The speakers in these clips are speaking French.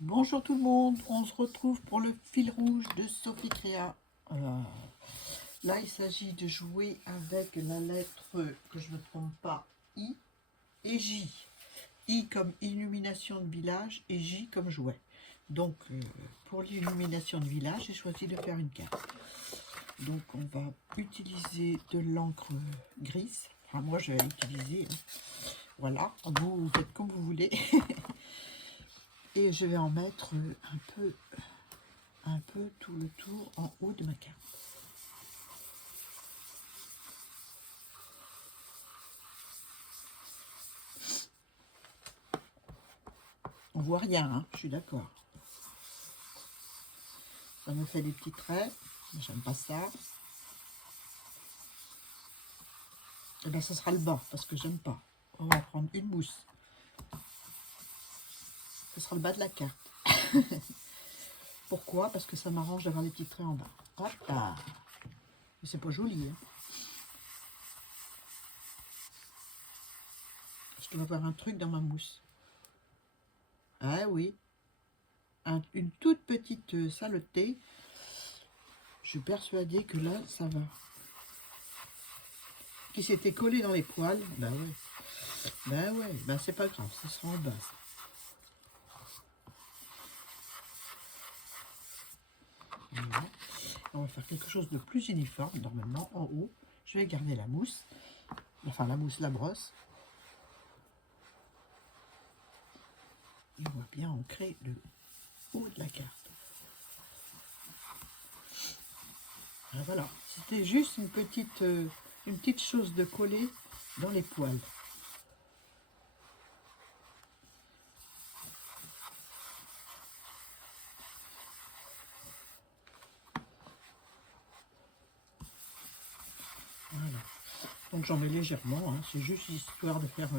Bonjour tout le monde, on se retrouve pour le fil rouge de Sophie Créa. Là, il s'agit de jouer avec la lettre, que je ne me trompe pas, I et J. I comme illumination de village et J comme jouet. Donc, pour l'illumination de village, j'ai choisi de faire une carte. Donc, on va utiliser de l'encre grise. Enfin, moi, je vais l'utiliser. Voilà, vous faites comme vous voulez. Et je vais en mettre un peu tout le tour en haut de ma carte. On voit rien, hein, je suis d'accord. Ça me fait des petits traits, j'aime pas ça. Et bien, ce sera le bas, parce que j'aime pas. On va prendre une mousse. Ce sera le bas de la carte. Pourquoi? Parce que ça m'arrange d'avoir les petits traits en bas. Hop là. Mais c'est pas joli, hein. Je dois avoir un truc dans ma mousse. Ah oui. Une toute petite saleté. Je suis persuadée que là, ça va. Qui s'était collé dans les poils. Bah ouais. Bah ouais. Bah c'est pas grave, ce sera en bas. Voilà. On va faire quelque chose de plus uniforme. Normalement, en haut, je vais garder la mousse. Enfin, la mousse, la brosse. Et on va bien ancrer le haut de la carte. Et voilà. C'était juste une petite chose de coller dans les poils. Voilà. Donc j'en mets légèrement. Hein. C'est juste histoire de faire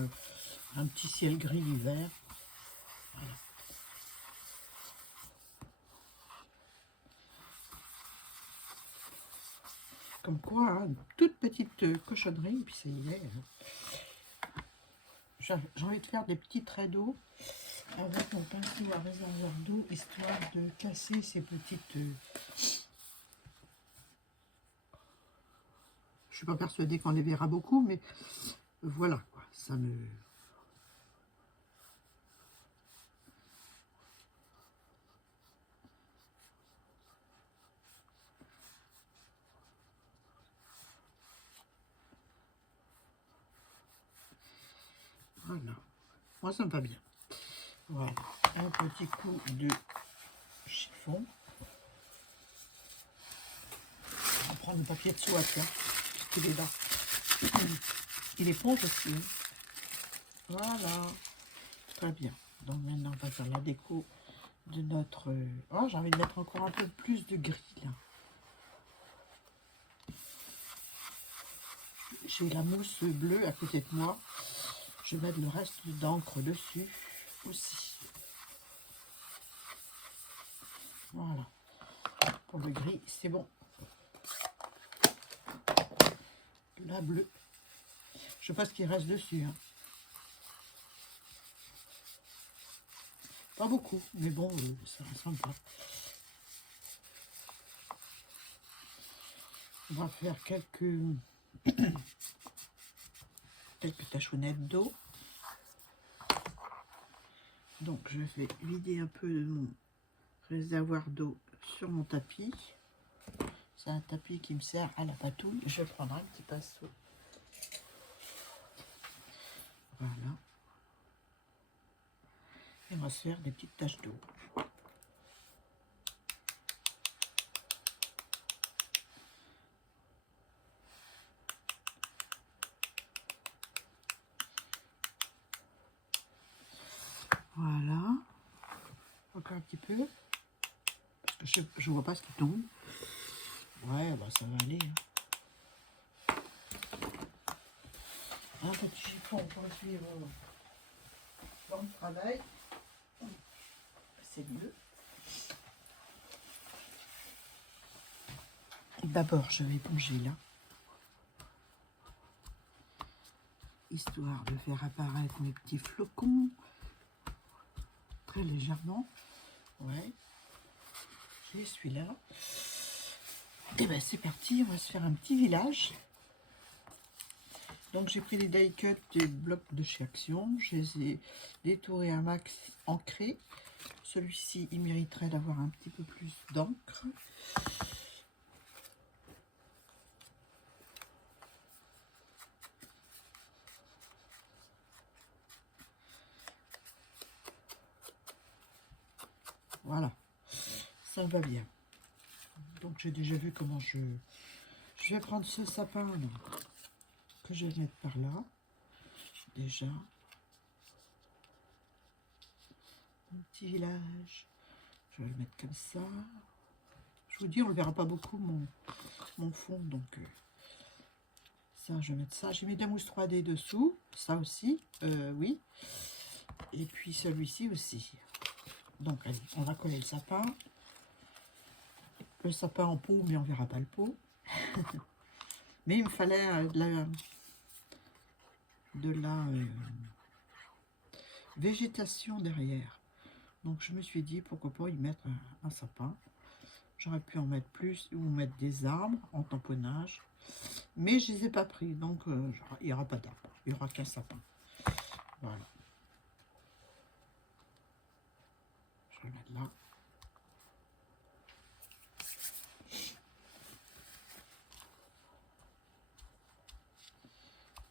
un petit ciel gris l'hiver. Voilà. Comme quoi, hein, une toute petite cochonnerie, puis ça y est. J'ai envie de faire des petits traits d'eau avec mon pinceau à réservoir d'eau, histoire de casser ces petites... Je suis pas persuadée qu'on les verra beaucoup, mais voilà, quoi. Ça me... Voilà. Moi, ça me va bien. Voilà. Un petit coup de chiffon. On va prendre le papier de soie, tiens, puisqu'il est là. Il éponge aussi. Hein. Voilà. Très bien. Donc maintenant, on va faire la déco de notre... Oh, j'ai envie de mettre encore un peu plus de gris, là. J'ai la mousse bleue à côté de moi. Je vais mettre le reste d'encre dessus aussi. Voilà. Pour le gris, c'est bon. La bleue. Je sais pas ce qui reste dessus. Hein. Pas beaucoup, mais bon, ça ressemble pas. On va faire quelques tachonnettes d'eau. Donc je vais vider un peu de mon réservoir d'eau sur mon tapis. C'est un tapis qui me sert à la patouille. Je vais prendre un petit pinceau. Voilà. Et on va se faire des petites taches d'eau. Voilà. Encore un petit peu. Parce que je vois pas ce qui tombe. Ouais, bah ça va aller. Hein. Un petit chiffon pour suivre dans le travail. C'est mieux. D'abord, je vais bouger là. Histoire de faire apparaître mes petits flocons. Très légèrement. Ouais. J'ai celui-là. Et ben c'est parti, on va se faire un petit village. Donc j'ai pris des die cut des blocs de chez Action. Je les ai détourés un max ancré. Celui-ci, il mériterait d'avoir un petit peu plus d'encre. Voilà, ça va bien. Donc j'ai déjà vu comment je vais prendre ce sapin là, que je vais mettre par là. Déjà. Un petit village. Je vais le mettre comme ça. Je vous dis, on ne verra pas beaucoup mon fond. Donc ça, je vais mettre ça. J'ai mis de la mousse 3D dessous. Ça aussi, oui. Et puis celui-ci aussi. Donc allez, on va coller le sapin. Le sapin en pot, mais on verra pas le pot. Mais il me fallait de la végétation derrière. Donc je me suis dit, pourquoi pas y mettre un sapin. J'aurais pu en mettre plus ou mettre des arbres en tamponnage. Mais je ne les ai pas pris, donc il n'y aura pas d'arbre. Il n'y aura qu'un sapin. Voilà. Je vais mettre là.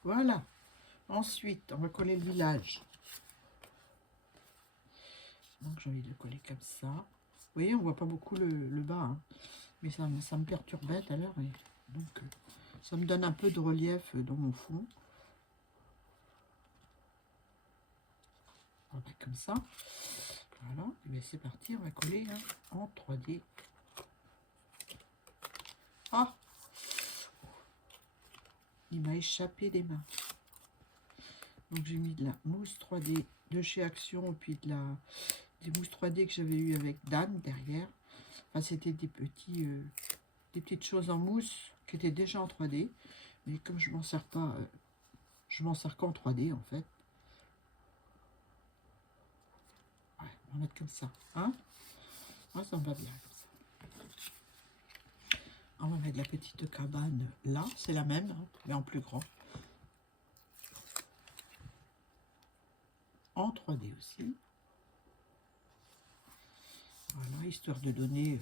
Voilà. Ensuite, on va coller le village. Donc j'ai envie de le coller comme ça. Vous voyez, on voit pas beaucoup le bas, hein. Mais ça me perturbait tout à l'heure. Donc ça me donne un peu de relief dans mon fond. On va mettre comme ça. Voilà, et bien c'est parti, on va coller hein, en 3D. Ah, il m'a échappé des mains. Donc j'ai mis de la mousse 3D de chez Action et puis des mousses 3D que j'avais eu avec Dan derrière. Enfin, c'était des petites choses en mousse qui étaient déjà en 3D. Mais comme je m'en sers pas, je m'en sers qu'en 3D en fait. Ouais, on va mettre comme ça. Hein, ouais, ça me va bien comme ça. On va mettre la petite cabane là, c'est la même, hein, mais en plus grand. En 3D aussi. Voilà, histoire de donner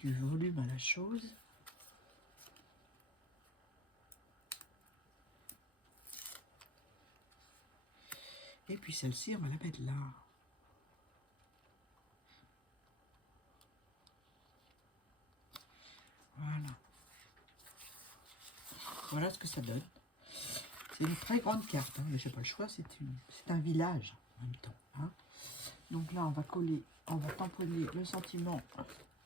du volume à la chose. Et puis celle-ci, on va la mettre là. Voilà. Voilà ce que ça donne. C'est une très grande carte, hein, mais j'ai pas le choix, c'est un village en même temps. Hein. Donc là, on va coller, on va tamponner le sentiment.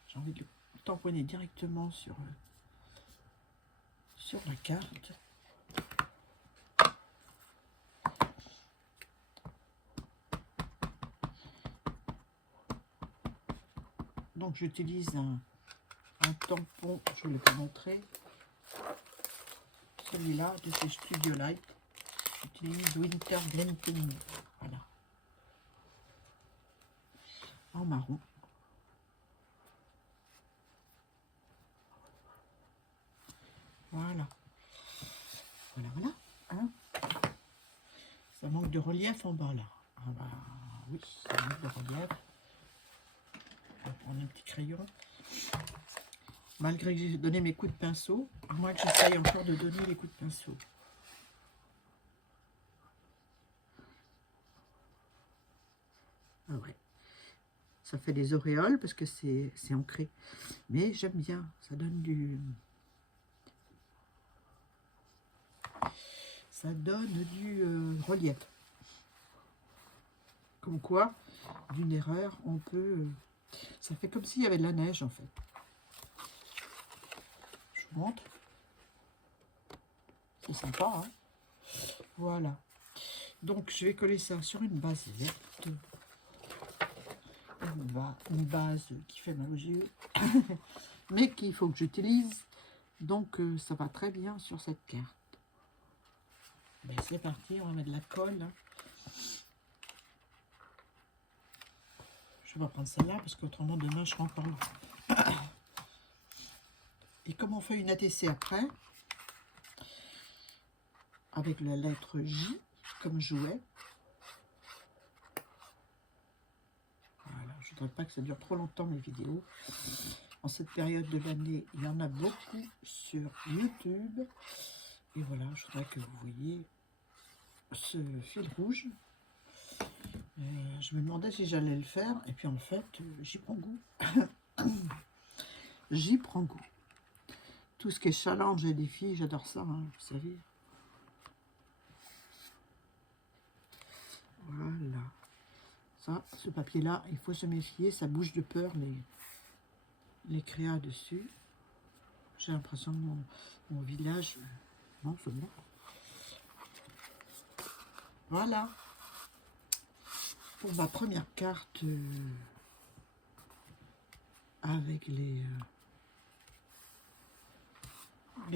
J'ai envie de le tamponner directement sur la carte. Donc j'utilise un tampon, je ne l'ai pas montré. Celui-là de chez Studio Light. J'utilise Winter Glinting. Voilà. En marron. Voilà. Voilà, voilà. Hein, ça manque de relief en bas là. Ah bah oui, ça manque de relief. On va prendre un petit crayon. Malgré que j'ai donné mes coups de pinceau, à moins que j'essaye encore de donner les coups de pinceau. Ah ouais. Ça fait des auréoles parce que c'est ancré. Mais j'aime bien, ça donne du... Ça donne du relief. Comme quoi, d'une erreur, on peut... ça fait comme s'il y avait de la neige en fait. Je vous montre. C'est sympa, hein. Voilà. Donc, je vais coller ça sur une base verte. Une base qui fait mal aux yeux. Mais qu'il faut que j'utilise. Donc, ça va très bien sur cette carte. Ben, c'est parti, on va mettre de la colle. Je vais pas prendre celle-là parce qu'autrement demain je serai encore là. Et comme on fait une ATC après, avec la lettre J comme jouet, voilà, je ne voudrais pas que ça dure trop longtemps mes vidéos. En cette période de l'année, il y en a beaucoup sur YouTube. Et voilà, je voudrais que vous voyez ce fil rouge. Je me demandais si j'allais le faire. Et puis en fait, j'y prends goût. J'y prends goût. Tout ce qui est challenge et défi, j'adore ça, hein, vous savez. Voilà. Ça, ce papier-là, il faut se méfier. Ça bouge de peur, les créas dessus. J'ai l'impression que mon village... Non, c'est bon. Voilà. Pour ma première carte avec les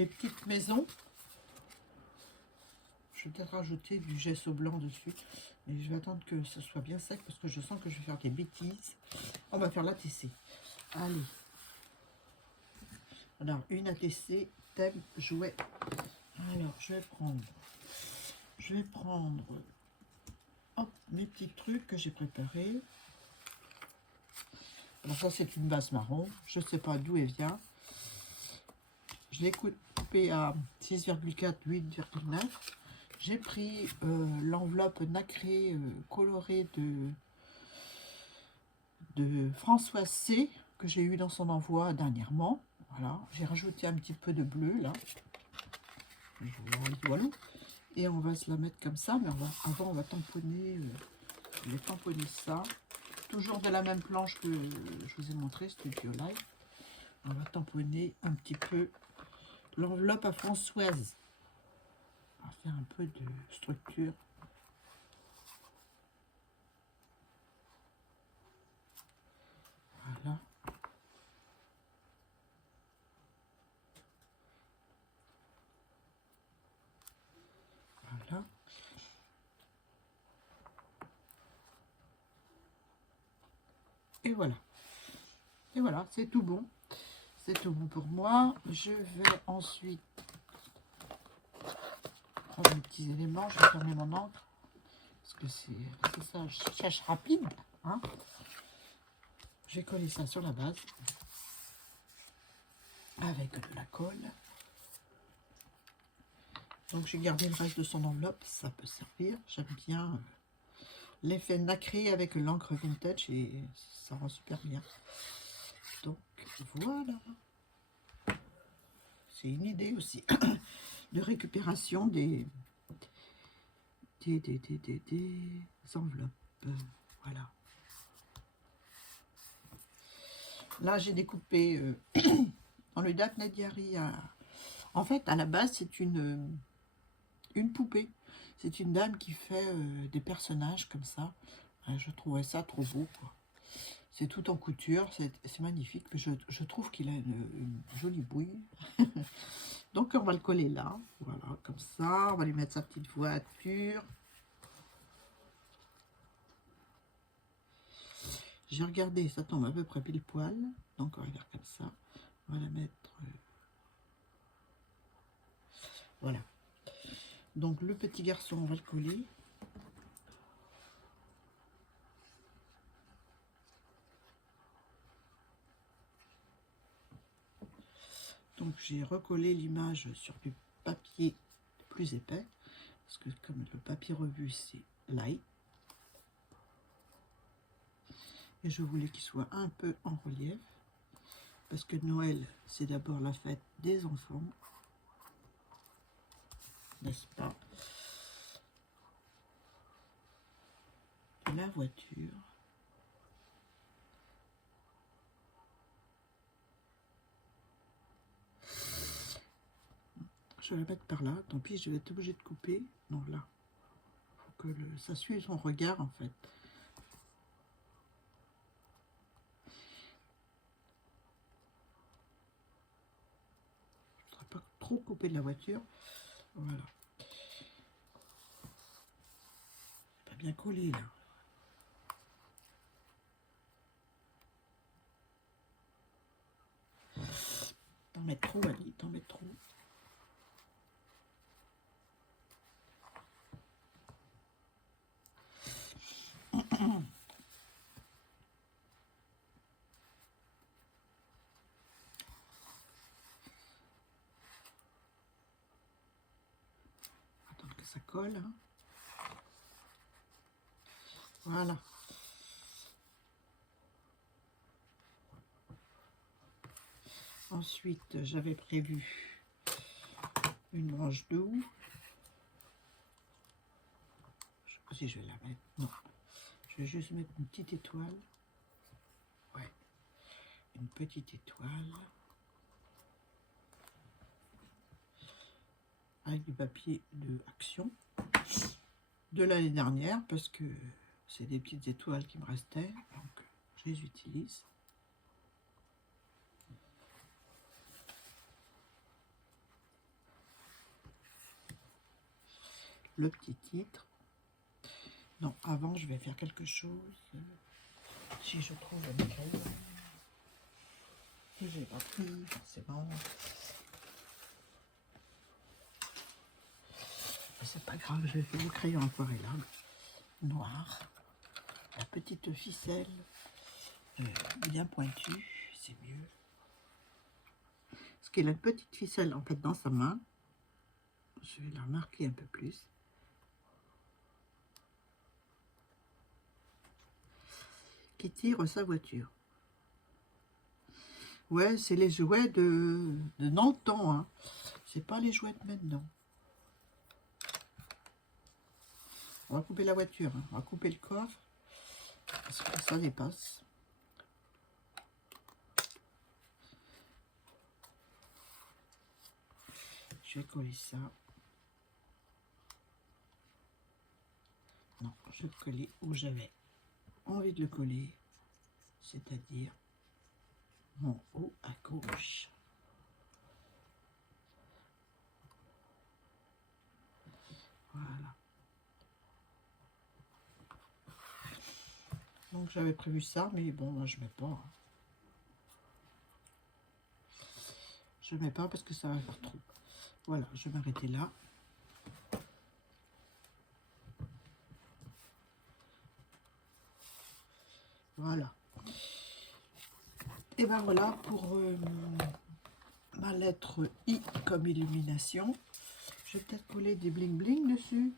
petites maisons. Je vais peut-être rajouter du gesso blanc dessus. Mais je vais attendre que ce soit bien sec parce que je sens que je vais faire des bêtises. On va faire l'ATC. Allez. Alors, une ATC, thème, jouet. Alors, je vais prendre hop, mes petits trucs que j'ai préparés. Alors ça, c'est une base marron. Je ne sais pas d'où elle vient. Je l'ai coupé à 6,4, 8,9. J'ai pris l'enveloppe nacrée colorée de Françoise C, que j'ai eu dans son envoi dernièrement. Voilà, j'ai rajouté un petit peu de bleu là. Voilà. Et on va se la mettre comme ça, mais avant on va tamponner, je vais tamponner ça. Toujours de la même planche que je vous ai montré, Studio Live. On va tamponner un petit peu l'enveloppe à Françoise. On va faire un peu de structure. Voilà. Voilà. Et voilà. Et voilà, c'est tout bon. C'est tout bon pour moi. Je vais ensuite prendre mes petits éléments. Je vais fermer mon encre. Parce que c'est ça, je cherche rapide. Hein. Je vais coller ça sur la base. Avec de la colle. Donc j'ai gardé le reste de son enveloppe. Ça peut servir. J'aime bien l'effet nacré avec l'encre vintage. Et ça rend super bien. Donc voilà. C'est une idée aussi de récupération des enveloppes. Voilà. Là, j'ai découpé en le date Nadiari. En fait, à la base, c'est une poupée. C'est une dame qui fait des personnages comme ça. Je trouvais ça trop beau, quoi. C'est tout en couture, c'est magnifique. Je trouve qu'il a une jolie bouille. Donc on va le coller là, voilà, comme ça. On va lui mettre sa petite voiture. J'ai regardé, ça tombe à peu près pile poil. Donc on va faire comme ça. On va la mettre... voilà. Donc le petit garçon, on va le coller. Donc j'ai recollé l'image sur du papier plus épais, parce que comme le papier revu c'est light, et je voulais qu'il soit un peu en relief, parce que Noël c'est d'abord la fête des enfants, n'est-ce pas? La voiture. Je vais la mettre par là, tant pis, je vais être obligée de couper. Non, là. Il faut que ça suive son regard, en fait. Je ne voudrais pas trop couper de la voiture. Voilà. Pas bien collé, là. mettre trop, Ali, t'en mettre trop. Attendre que ça colle. Hein. Voilà. Ensuite, j'avais prévu une branche de houx. Je sais pas si je vais la mettre. Non. Je vais juste mettre une petite étoile. Ouais. Une petite étoile. Avec du papier de Action. De l'année dernière, parce que c'est des petites étoiles qui me restaient. Donc, je les utilise. Le petit titre. Non, avant, je vais faire quelque chose. Si je trouve un crayon que j'ai pas pris, forcément. C'est pas grave, je vais faire le crayon aquarellable noir. La petite ficelle bien pointue, c'est mieux. Parce qu'il a une petite ficelle en fait dans sa main. Je vais la marquer un peu plus. Qui tire sa voiture. Ouais, c'est les jouets de dans le temps. Hein. C'est pas les jouets de maintenant. On va couper la voiture. Hein. On va couper le coffre. Parce que ça dépasse. Je vais coller ça. Non, je vais le coller où j'avais envie de le coller. C'est-à-dire en haut à gauche. Voilà. Donc j'avais prévu ça, mais bon, moi je mets pas. Hein. Je mets pas parce que ça va faire trop. Voilà, je vais m'arrêter là. Voilà. Et ben voilà pour ma lettre I comme illumination. Je vais peut-être coller des bling bling dessus.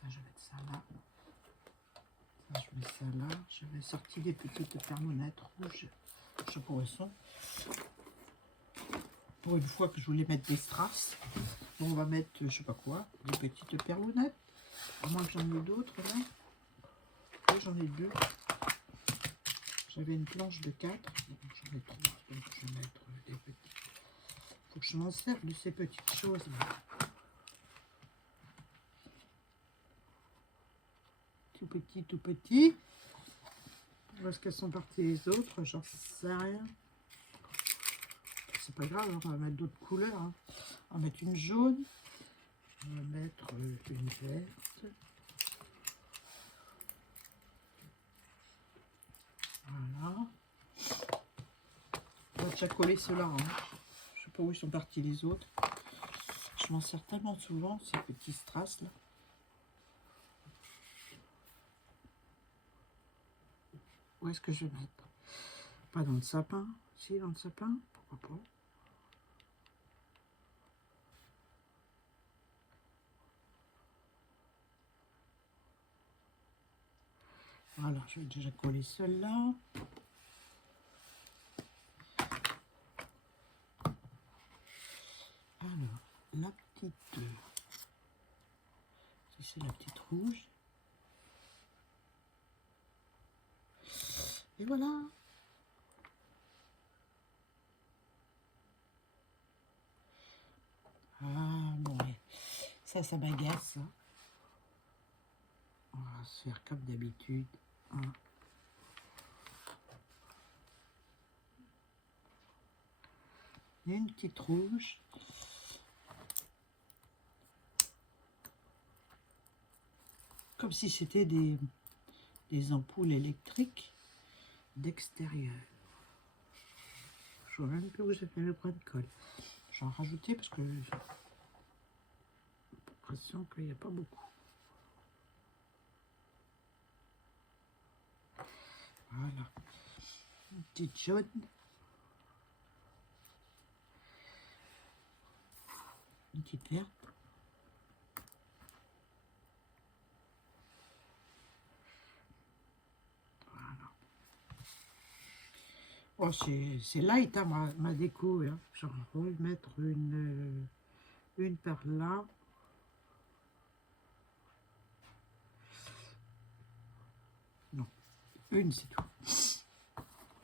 Ça, je vais mettre ça là. Ça, je mets ça là. J'avais sorti des petites permonettes rouges. Je sais pas où elles sont. Pour une fois que je voulais mettre des strass. On va mettre, je sais pas quoi, des petites perlounettes. À moins que j'en ai d'autres là. Oui, j'en ai deux. J'avais une planche de 4. J'en ai 3. Donc je vais mettre des petits. Il faut que je m'en serve de ces petites choses là. Tout petit, tout petit. Où est-ce qu'elles sont parties les autres? J'en sais rien. C'est pas grave, on va mettre d'autres couleurs. Hein. On va mettre une jaune. On va mettre une verte. Voilà. On va déjà coller ceux-là. Hein. Je sais pas où ils sont partis les autres. Je m'en sers tellement souvent, ces petits strass là. Où est-ce que je vais mettre? Pas dans le sapin. Si, dans le sapin. Pourquoi pas? Voilà, je vais déjà coller celle-là. Alors, la petite... c'est la petite rouge. Et voilà. Ah, bon, ouais. Ça m'agace. Hein. On va se faire comme d'habitude. Hein. Et une petite rouge. Comme si c'était des des ampoules électriques d'extérieur. Je vois même plus où j'ai fait le point de colle. J'en rajoutais parce que j'ai l'impression qu'il n'y a pas beaucoup. Voilà. Une petite jaune. Une petite verte. Voilà. Oh, c'est light, hein, ma déco. Hein. J'en vais mettre une par là. Non, une c'est tout.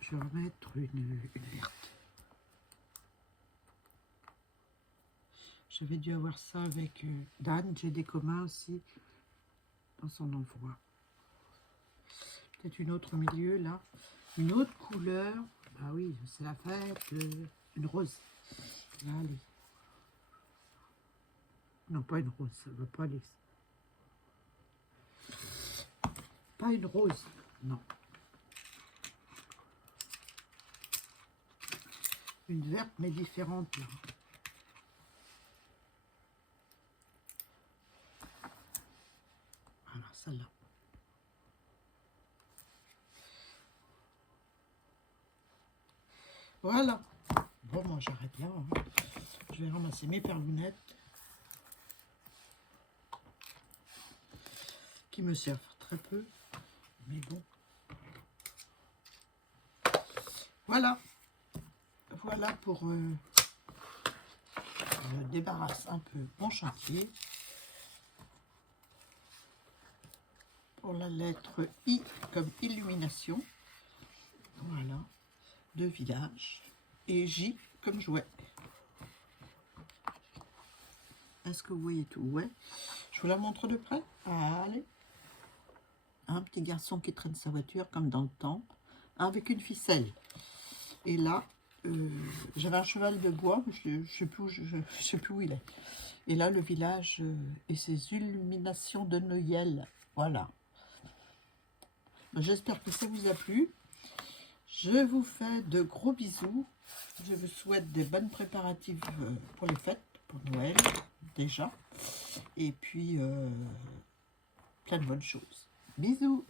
Je vais remettre une verte. J'avais dû avoir ça avec Dan. J'ai des communs aussi dans son envoi. Peut-être une autre au milieu là. Une autre couleur. Ah oui, c'est la fête. Une rose. Là, allez. Non, pas une rose. Ça ne va pas aller. Pas une rose. Non. Une verte mais différente là. Voilà, celle-là. Voilà. Bon, moi j'arrête là. Hein. Je vais ramasser mes perlunettes qui me servent très peu. Mais bon. Voilà. Voilà pour je débarrasse un peu mon chantier. Pour la lettre I comme illumination. Voilà. De village. Et J comme jouet. Est-ce que vous voyez tout? Ouais. Je vous la montre de près. Allez. Un petit garçon qui traîne sa voiture comme dans le temps. Avec une ficelle. Et là, j'avais un cheval de bois. Je ne sais plus où il est. Et là, le village et ses illuminations de Noël. Voilà. J'espère que ça vous a plu. Je vous fais de gros bisous. Je vous souhaite des bonnes préparatifs pour les fêtes, pour Noël déjà. Et puis, plein de bonnes choses. Bisous.